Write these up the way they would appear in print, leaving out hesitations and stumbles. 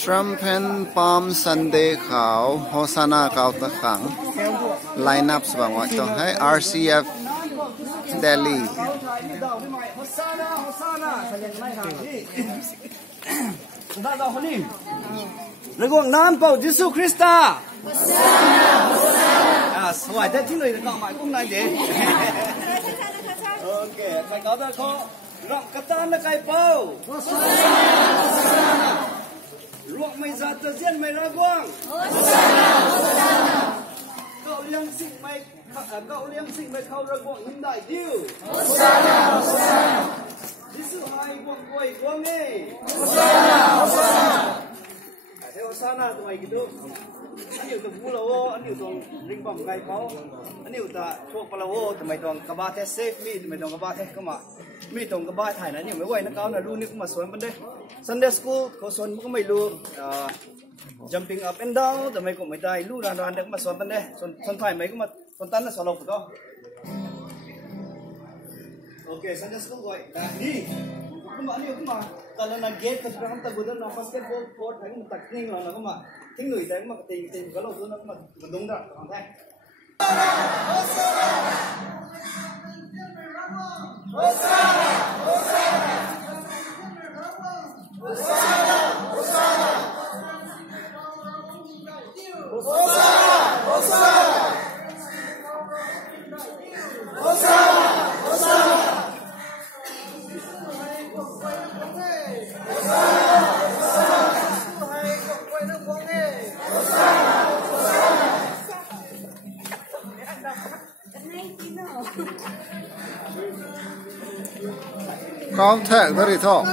Trumpet Palm Sunday ขาว Hosanna ขาวตะขัง line up สว่างว่าต้องให้ RCF Delhi แล้วก็น้ำเปล่ายิสุคริสต์สวัสดีที่หน่วยน้องหมายกุ้งนายเด็กโอเคใครก็ได้ขอร้องกระตันและไก่เปล่ารวมไม่จัดจะเสียนไม่ระวังก็เลี้ยงสิ่งไม่เข้าระวังนั่นได้ดิวยิสุให้กวางกวยกวางนี่เฮ้ยsana tu mai gitu ani tu bulawo ani tu ringbam kai pau ani tu thok palawo tu mai tong ka ba the safe mi tu mai tong ka ba the kama mi tong ka ba thai na ni mai wai na kaw na lu ni kuma son ban de Sunday school ko son ko mai lu jumping up and down tu mai ko mai dai lu ran ran de kuma son ban de son thai mai kuma son tan na so lo ko okay Sunday school goi da ni kuma ani kuma kalau nak gate kerja kita bukan nak basketball court, hari kita teknik lah, nak kuma tinggal itu, kuma ting kalau tu nak kuma bendung dah, okay? Contact very tall.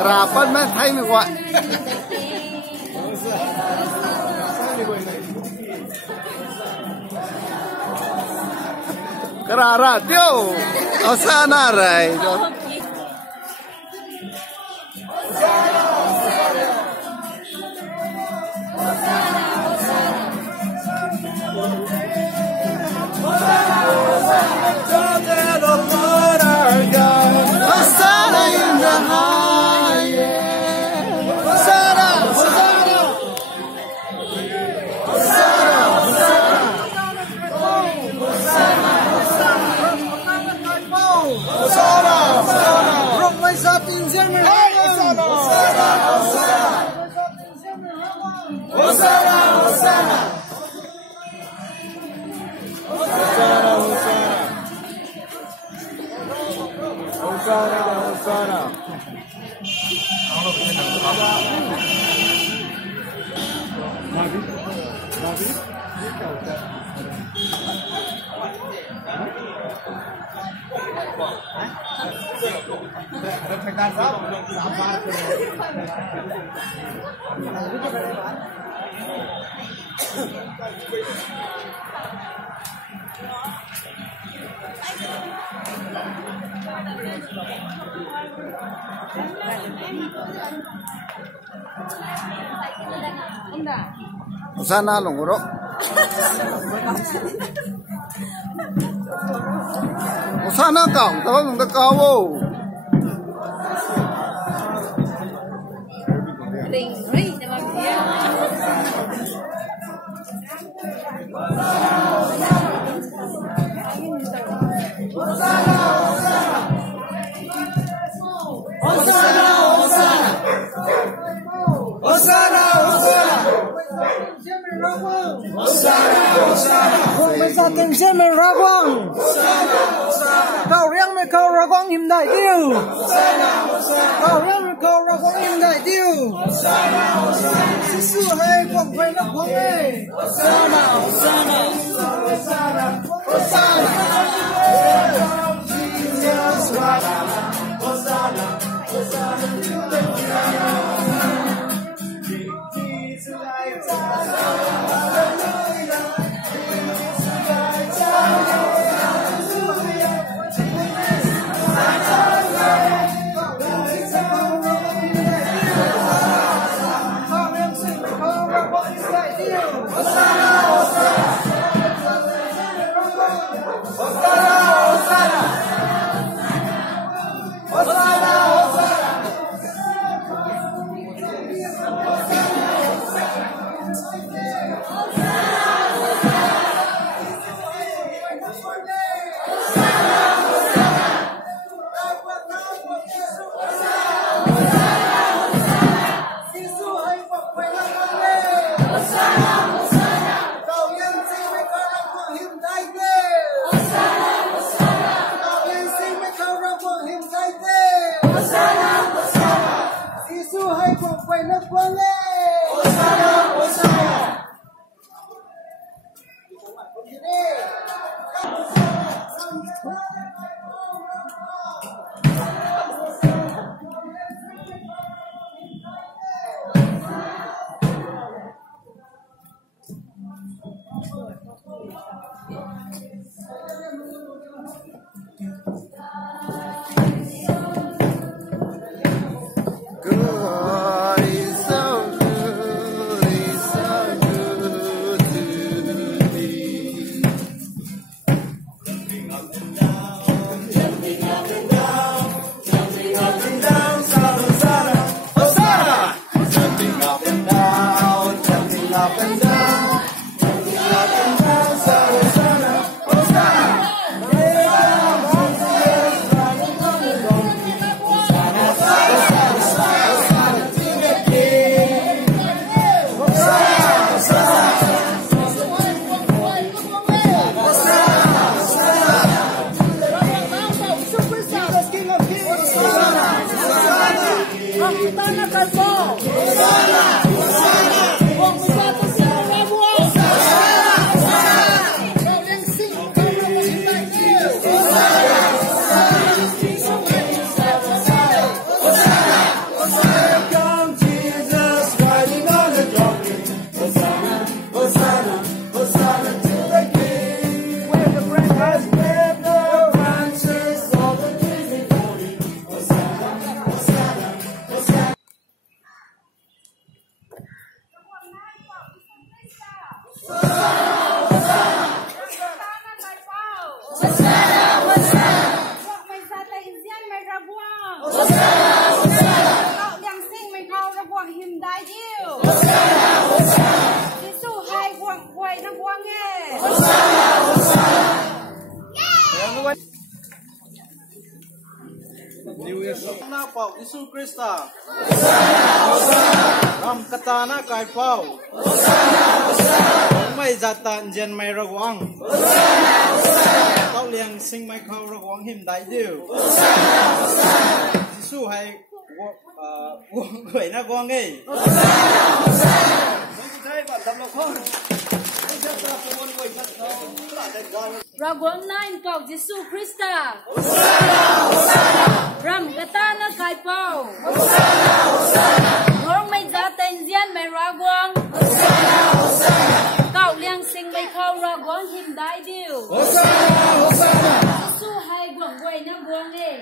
Rapat mah thay mày gọi. Kerara tiêu, Hosanna rồi. Hosanna in the highest. Hosanna, Hosanna. Hosanna, Hosanna. Hosanna, Hosanna. Sana longoro. Sana kau, tapi nggak kau. Ring ring dengan dia. Cầu riêng với cầu ra quang hiểm đại tiêu. Cầu riêng với cầu ra quang hiểm đại tiêu. Sư hay quang phải nó quang ấy. Hosanna, Hosanna, Hosanna, Hosanna. Jesus, Hosanna, Hosanna, Hosanna to the King. Isu Krista, Ram Katana Kai Pau, Mai Zatan Jen Mai Rawang, Tao Liang Sing Mai Khao Rawang Him Dai Diu, Isu Hai Quẩy Na Quang Ấy. Thấy bạn tập lộc không? Ragwang na in kau Jesu Krista. Ram kata na kai pau. Ngor mai da ten zian mai ragwang. Kau liang sing mai kau ragwang him dai diu. Jesu hai guang guai na guang e.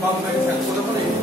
Vâng, anh sẽ có rất là